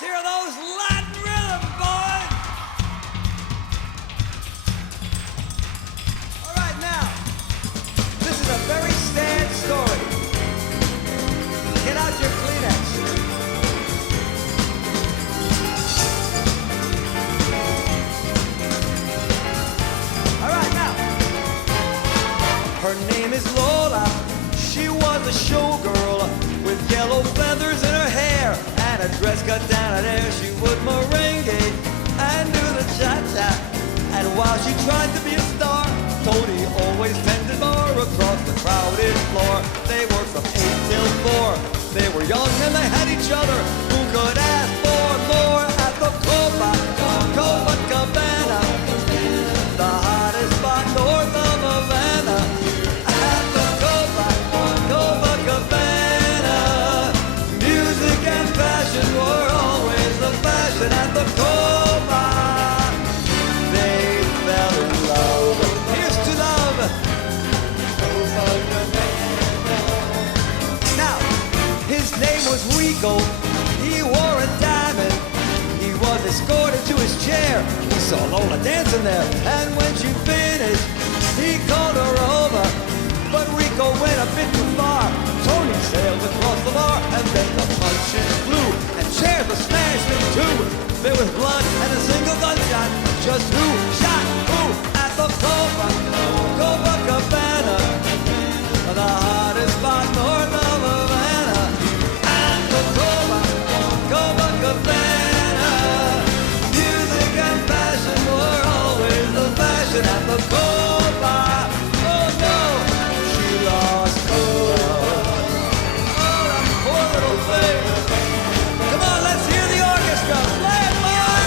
Hear those Latin rhythms, boys! All right, now, this is a very sad story. Get out your Kleenex. All right, now, her name is Lola. She was a showgirl with yellow feathers in her hair and a dress cut down her hair. She would merengue and do the cha-cha. And while she tried to be a star, Tony always tended bar across the crowded floor. They worked from 8 till 4. They were young and they had each other. Who could ask for more at the Copacabana, the hottest spot north of Havana? At the Copacabana, music and fashion were always the fashion at the Copa. They fell in love. Here's to love. Now, his name was Rico. He wore a diamond. He was escorted to his chair. He saw Lola dancing there. And when she finished, he called her over. But Rico went a bit too far. Tony sailed across the bar, and then the punches flew, and chairs were smashed in two. There was blood and a single gunshot. Just who shot who at the Copacabana, the hottest spot north of Havana? At the Copacabana, music and fashion were always the fashion at the Copa. Oh no, she lost love. Oh, that poor little thing. Come on, let's hear the orchestra. Play it, boy!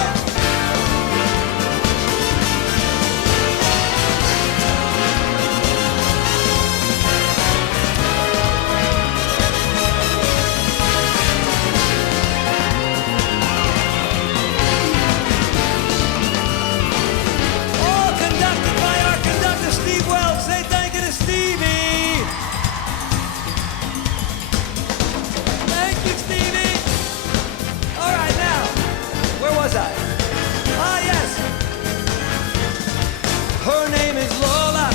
All conducted by our conductor, Steve Wells. Say thank you to Stevie. Thank you, Stevie. All right, now, where was I? Ah, yes. Her name is Lola.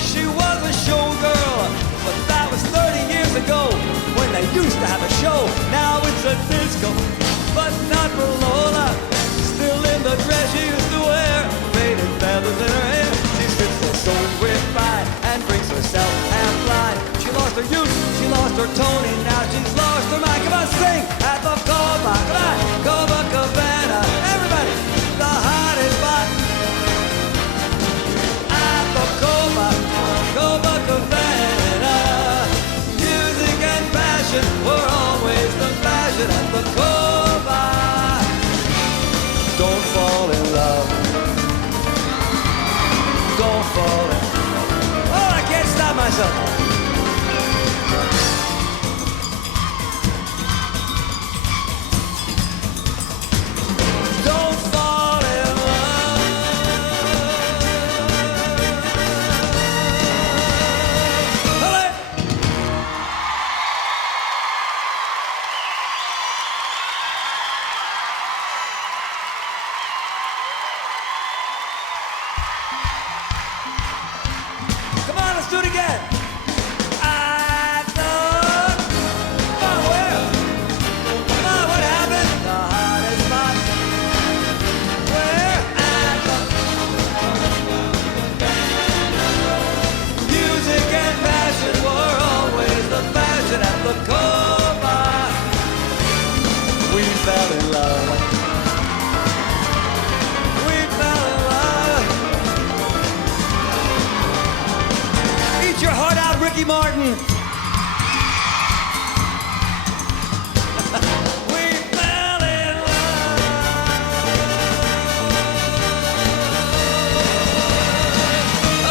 She was a showgirl, but that was 30 years ago when they used to have a show. Now it's a disco, but not for Lola. Still in the dress she used to wear, faded feathers in her hair. She sits there so refined and drinks herself half blind. She lost her youth, she lost her Tony, now she's lost her mind. Come on, sing at the Copacabana. Everybody, the hottest spot at the Copacabana. Music and fashion were always the fashion at the Copa. Don't fall in love. Don't fall in. Oh, I can't stop myself. Don't fall in love. Hello. Come on, let's do it again. I thought, come on, where? Come on, what happened? The hottest spot. Where? At the music and fashion were always the fashion at the Copa. We fell in love. We fell in love. Eat your heart out, Ricky Martin. We fell in love.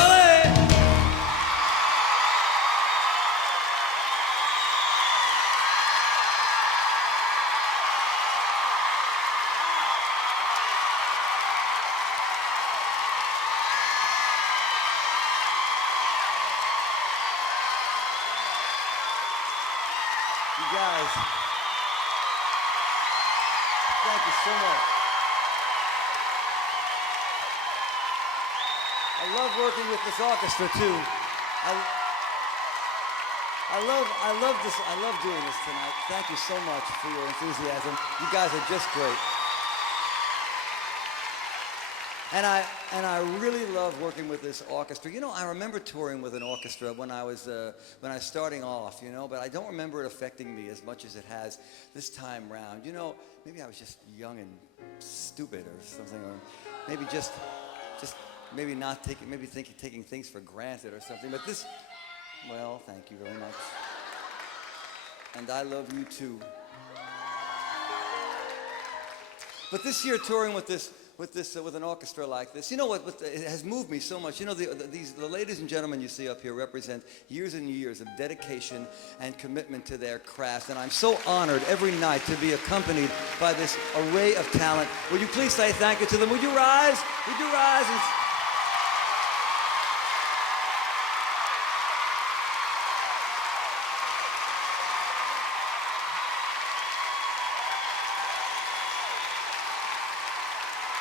Olé! You guys, Thank you so much. I love working with this orchestra too. I love doing this tonight. Thank you so much for your enthusiasm. You guys are just great. And I really love working with this orchestra. You know, I remember touring with an orchestra when I was starting off, you know, but I don't remember it affecting me as much as it has this time round. You know, maybe I was just young and stupid or something, or maybe just maybe not taking, maybe taking things for granted or something. But this, well, thank you very much. And I love you too. But this year touring with an orchestra like this, you know what? It has moved me so much. You know, the ladies and gentlemen you see up here represent years and years of dedication and commitment to their craft, and I'm so honored every night to be accompanied by this array of talent. Would you please say thank you to them? Would you rise? Would you rise?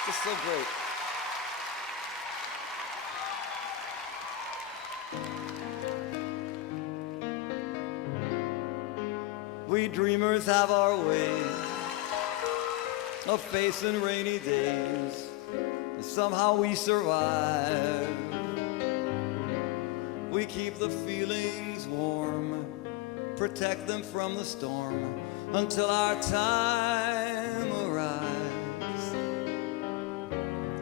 Just so great. We dreamers have our way of facing rainy days, and somehow we survive. We keep the feelings warm, protect them from the storm, until our time arrives.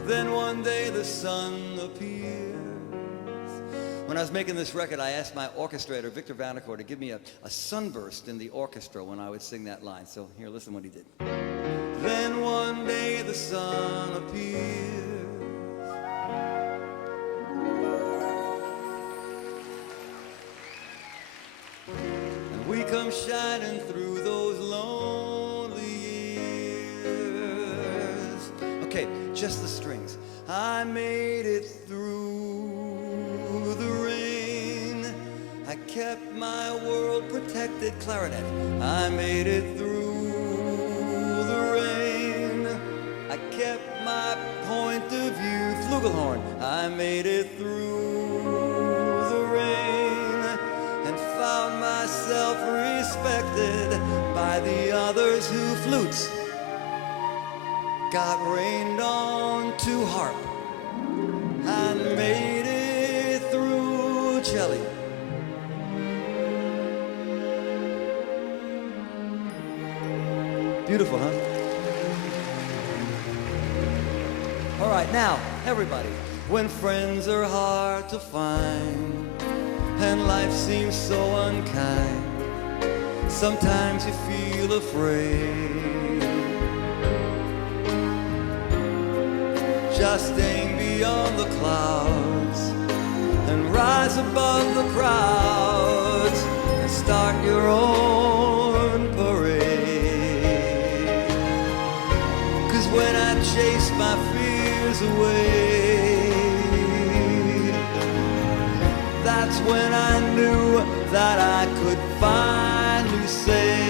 Then one day the sun appears. When I was making this record, I asked my orchestrator, Victor Vanacore, to give me a sunburst in the orchestra when I would sing that line. So here, listen what he did. Then one day the sun appears. And we come shining through those lonely years. Okay, just the strings. I made it through the rain. I kept my world protected clarinet. I made it through the rain. I kept my point of view flugelhorn. I made it through the rain and found myself respected by the others who flutes got rained on to harp and made it through cello. Beautiful, huh? All right, now, everybody. When friends are hard to find and life seems so unkind, sometimes you feel afraid. Just aim beyond the clouds and rise above the crowds and start your own parade. 'Cause when I chase my fears away, that's when I knew that I could finally say